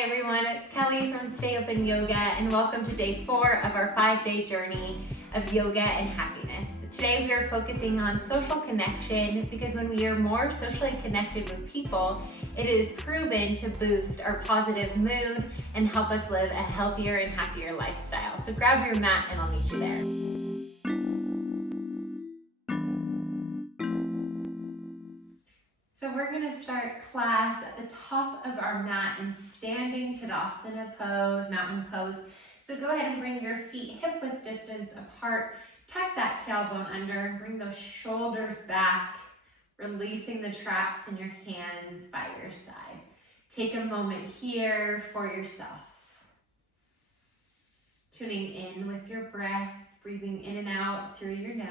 Hi everyone, it's Kelly from Stay Open Yoga and welcome to day 4 of our 5-day journey of yoga and happiness. Today we are focusing on social connection because when we are more socially connected with people, it is proven to boost our positive mood and help us live a healthier and happier lifestyle. So grab your mat and I'll meet you there. So we're going to start class at the top of our mat in standing Tadasana pose, mountain pose. So go ahead and bring your feet hip-width distance apart. Tuck that tailbone under, bring those shoulders back, releasing the traps in your hands by your side. Take a moment here for yourself. Tuning in with your breath, breathing in and out through your nose.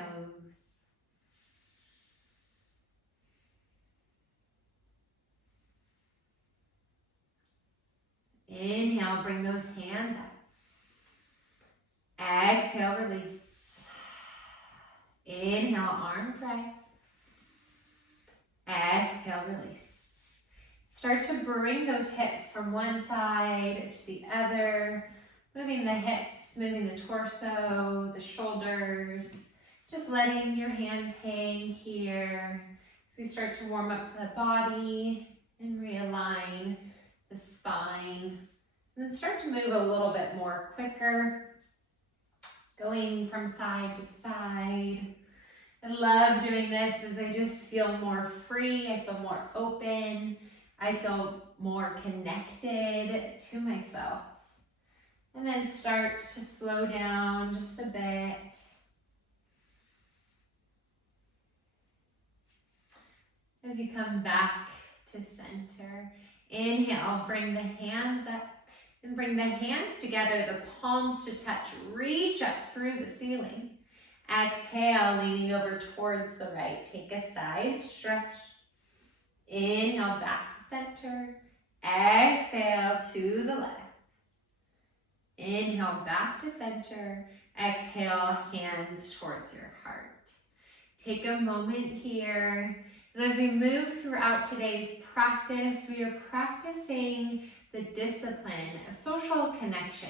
Inhale, bring those hands up. Exhale, release. Inhale, arms rise. Exhale, release. Start to bring those hips from one side to the other, moving the hips, moving the torso, the shoulders, just letting your hands hang here. So you start to warm up the body and realign the spine. And then start to move a little bit more quicker, going from side to side. I love doing this as I just feel more free, I feel more open, I feel more connected to myself. And then start to slow down just a bit. As you come back to center, inhale, bring the hands up and bring the hands together, the palms to touch, reach up through the ceiling. Exhale, leaning over towards the right. Take a side stretch. Inhale, back to center. Exhale to the left. Inhale, back to center. Exhale, hands towards your heart. Take a moment here. And as we move throughout today's practice, we are practicing the discipline of social connection.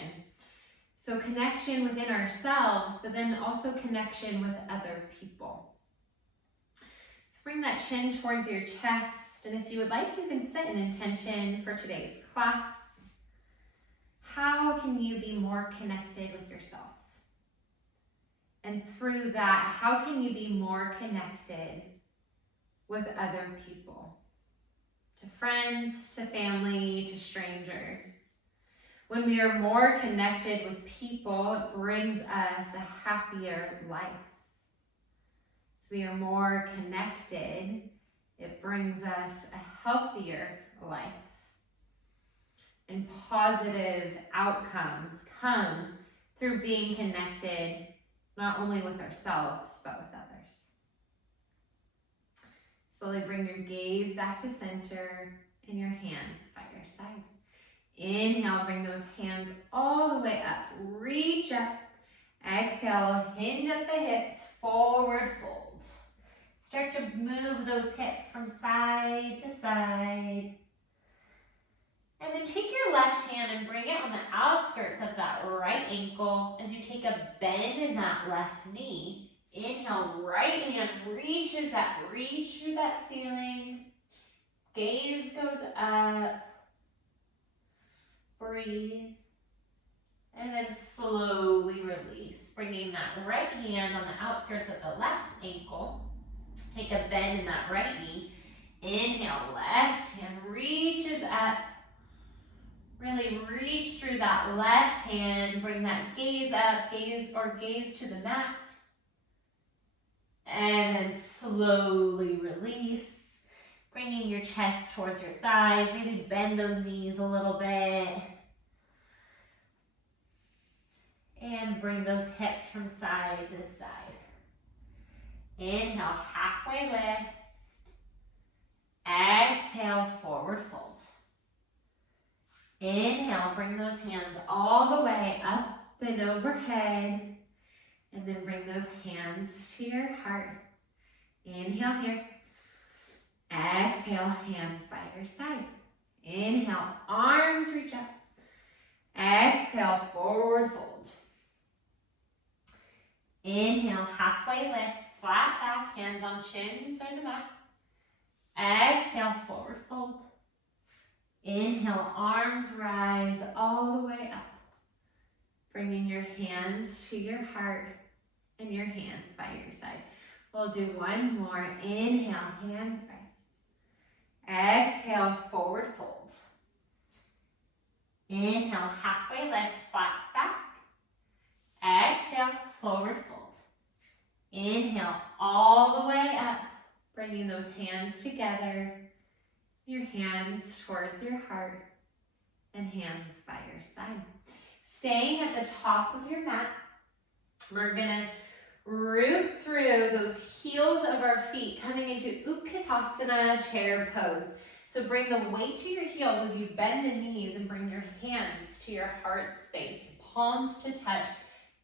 So connection within ourselves, but then also connection with other people. So bring that chin towards your chest, and if you would like, you can set an intention for today's class. How can you be more connected with yourself? And through that, how can you be more connected with other people? To friends, to family, to strangers. When we are more connected with people, it brings us a happier life. As we are more connected, it brings us a healthier life. And positive outcomes come through being connected, not only with ourselves, but with others. Slowly bring your gaze back to center and your hands by your side. Inhale, bring those hands all the way up. Reach up. Exhale, hinge at the hips, forward fold. Start to move those hips from side to side. And then take your left hand and bring it on the outskirts of that right ankle as you take a bend in that left knee. Inhale, right hand reaches up, reach through that ceiling. Gaze goes up. Breathe. And then slowly release, bringing that right hand on the outskirts of the left ankle. Take a bend in that right knee. Inhale, left hand reaches up. Really reach through that left hand. Bring that gaze up, gaze to the mat. And then slowly release, bringing your chest towards your thighs. Maybe bend those knees a little bit. And bring those hips from side to side. Inhale, halfway lift. Exhale, forward fold. Inhale, bring those hands all the way up and overhead. And then bring those hands to your heart. Inhale here. Exhale, hands by your side. Inhale, arms reach up. Exhale, forward fold. Inhale, halfway lift, flat back, hands on shins or the mat. Exhale, forward fold. Inhale, arms rise all the way up. Bringing your hands to your heart and your hands by your side. We'll do one more. Inhale, hands rise. Exhale, forward fold. Inhale, halfway lift, flat back. Exhale, forward fold. Inhale, all the way up. Bringing those hands together. Your hands towards your heart and hands by your side. Staying at the top of your mat, we're gonna root through those heels of our feet, coming into Utkatasana chair pose. So bring the weight to your heels as you bend the knees and bring your hands to your heart space. Palms to touch,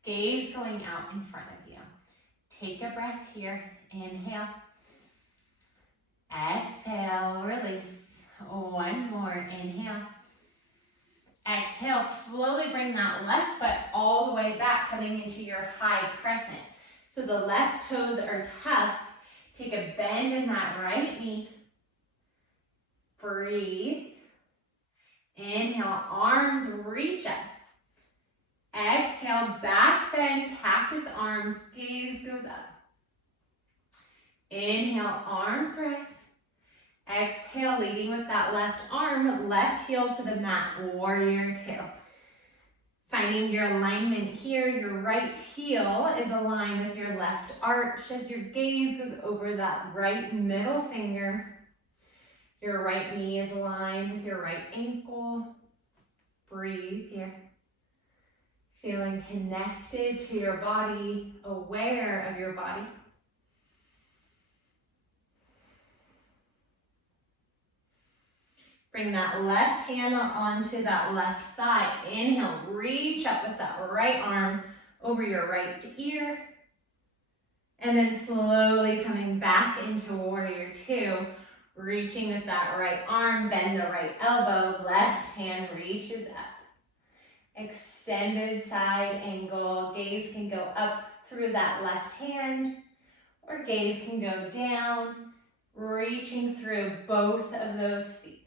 gaze going out in front of you. Take a breath here. Inhale. Exhale, release. One more. Inhale. Exhale, slowly bring that left foot all the way back, coming into your high crescent. So the left toes are tucked. Take a bend in that right knee. Breathe. Inhale, arms reach up. Exhale, back bend, cactus arms, gaze goes up. Inhale, arms rise. Exhale, leading with that left arm, left heel to the mat, warrior two. Finding your alignment here, your right heel is aligned with your left arch as your gaze goes over that right middle finger. Your right knee is aligned with your right ankle. Breathe here. Feeling connected to your body, aware of your body. Bring that left hand onto that left thigh. Inhale, reach up with that right arm over your right ear. And then slowly coming back into warrior two, reaching with that right arm, bend the right elbow, left hand reaches up. Extended side angle, gaze can go up through that left hand, or gaze can go down, reaching through both of those feet.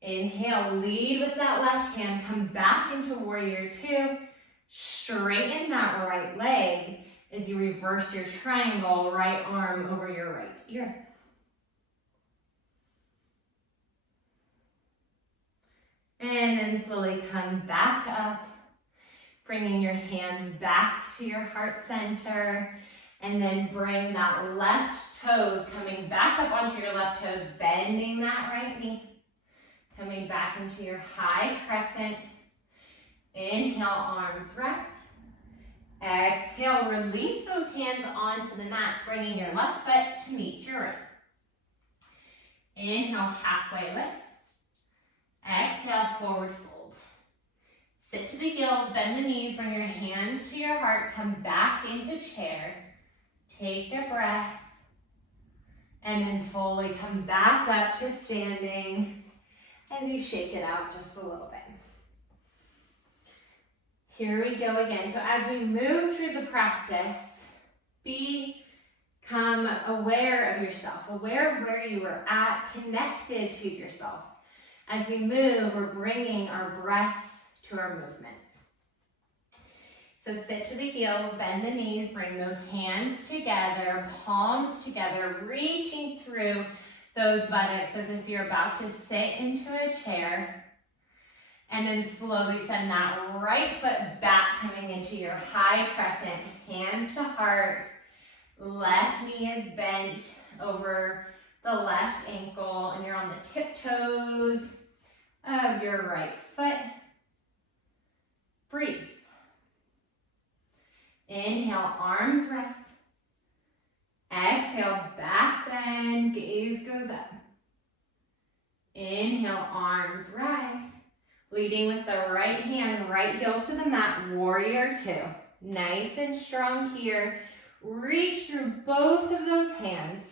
Inhale, lead with that left hand, come back into warrior two, straighten that right leg as you reverse your triangle, right arm over your right ear. And then slowly come back up, bringing your hands back to your heart center, and then bring that left toes, coming back up onto your left toes, bending that right knee. Coming back into your high crescent. Inhale, arms rise. Exhale, release those hands onto the mat, bringing your left foot to meet your right. Inhale, halfway lift. Exhale, forward fold. Sit to the heels, bend the knees, bring your hands to your heart, come back into chair. Take a breath. And then fully come back up to standing. As you shake it out just a little bit. Here we go again. So as we move through the practice, become aware of yourself, aware of where you are at, connected to yourself. As we move, we're bringing our breath to our movements. So sit to the heels, bend the knees, bring those hands together, palms together, reaching through those buttocks as if you're about to sit into a chair. And then slowly send that right foot back, coming into your high crescent, hands to heart. Left knee is bent over the left ankle, and you're on the tiptoes of your right foot. Breathe. Inhale, arms rise. Exhale, back bend, gaze goes up. Inhale, arms rise. Leading with the right hand, right heel to the mat, warrior two. Nice and strong here. Reach through both of those hands.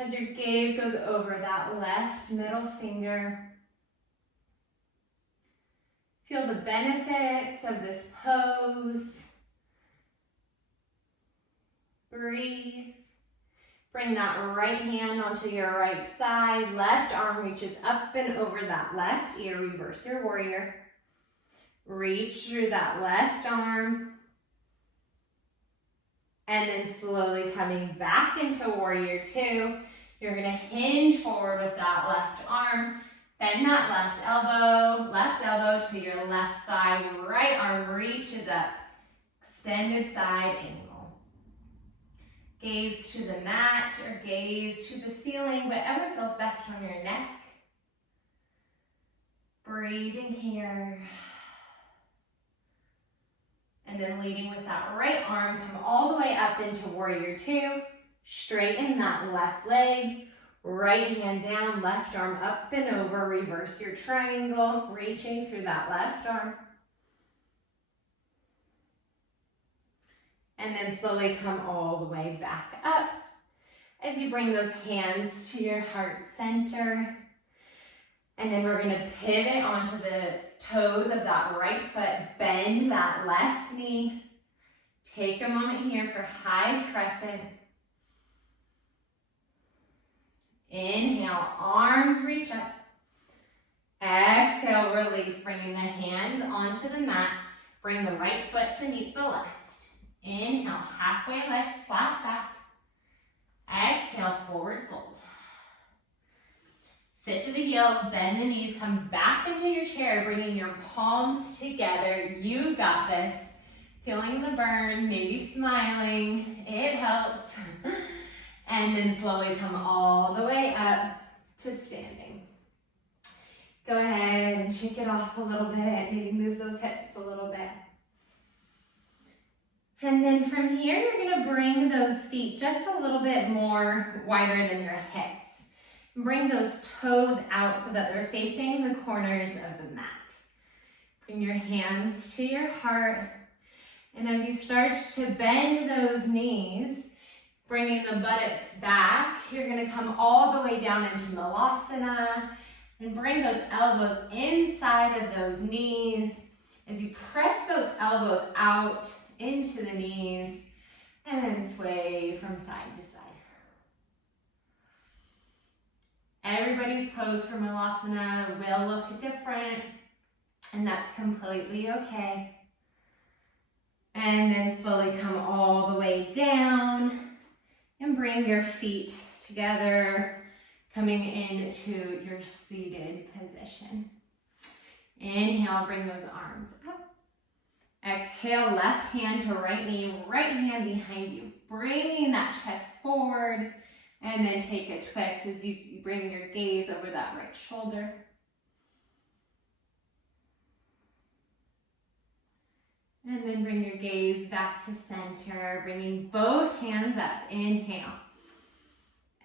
As your gaze goes over that left middle finger, feel the benefits of this pose. Breathe. Bring that right hand onto your right thigh. Left arm reaches up and over that left ear. Reverse your warrior. Reach through that left arm. And then slowly coming back into warrior two. You're gonna hinge forward with that left arm. Bend that left elbow to your left thigh. Right arm reaches up. Extended side angle. Gaze to the mat or gaze to the ceiling, whatever feels best on your neck. Breathing here. And then leading with that right arm, come all the way up into warrior two. Straighten that left leg. Right hand down, left arm up and over. Reverse your triangle, reaching through that left arm. And then slowly come all the way back up as you bring those hands to your heart center. And then we're gonna pivot onto the toes of that right foot, bend that left knee. Take a moment here for high crescent. Inhale, arms reach up. Exhale, release, bringing the hands onto the mat. Bring the right foot to meet the left. Inhale, halfway lift, flat back. Exhale, forward fold. Sit to the heels, bend the knees, come back into your chair, bringing your palms together. You got this. Feeling the burn, maybe smiling, it helps. And then slowly come all the way up to standing. Go ahead and shake it off a little bit, maybe move those hips a little bit. And then from here, you're gonna bring those feet just a little bit more wider than your hips. Bring those toes out so that they're facing the corners of the mat. Bring your hands to your heart. And as you start to bend those knees, bringing the buttocks back, you're gonna come all the way down into Malasana and bring those elbows inside of those knees as you press those elbows out into the knees and then sway from side to side. Everybody's pose for Malasana will look different, and that's completely okay. And then slowly come all the way down and bring your feet together, coming into your seated position. Inhale, bring those arms up. Exhale, left hand to right knee, right hand behind you, bringing that chest forward. And then take a twist as you bring your gaze over that right shoulder. And then bring your gaze back to center, bringing both hands up. Inhale.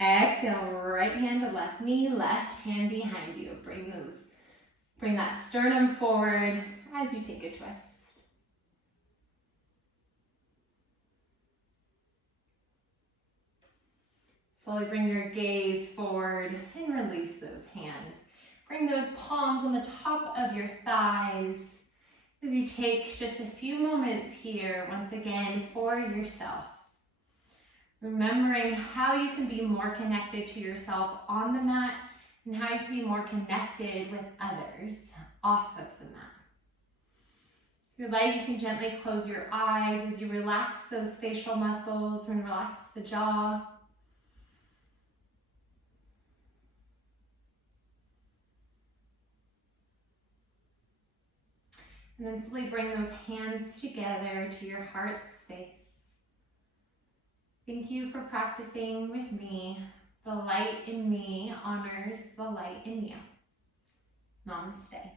Exhale, right hand to left knee, left hand behind you. Bring that sternum forward as you take a twist. Slowly bring your gaze forward and release those hands. Bring those palms on the top of your thighs as you take just a few moments here, once again, for yourself. Remembering how you can be more connected to yourself on the mat and how you can be more connected with others off of the mat. If you like, you can gently close your eyes as you relax those facial muscles and relax the jaw. And then slowly bring those hands together to your heart space. Thank you for practicing with me. The light in me honors the light in you. Namaste.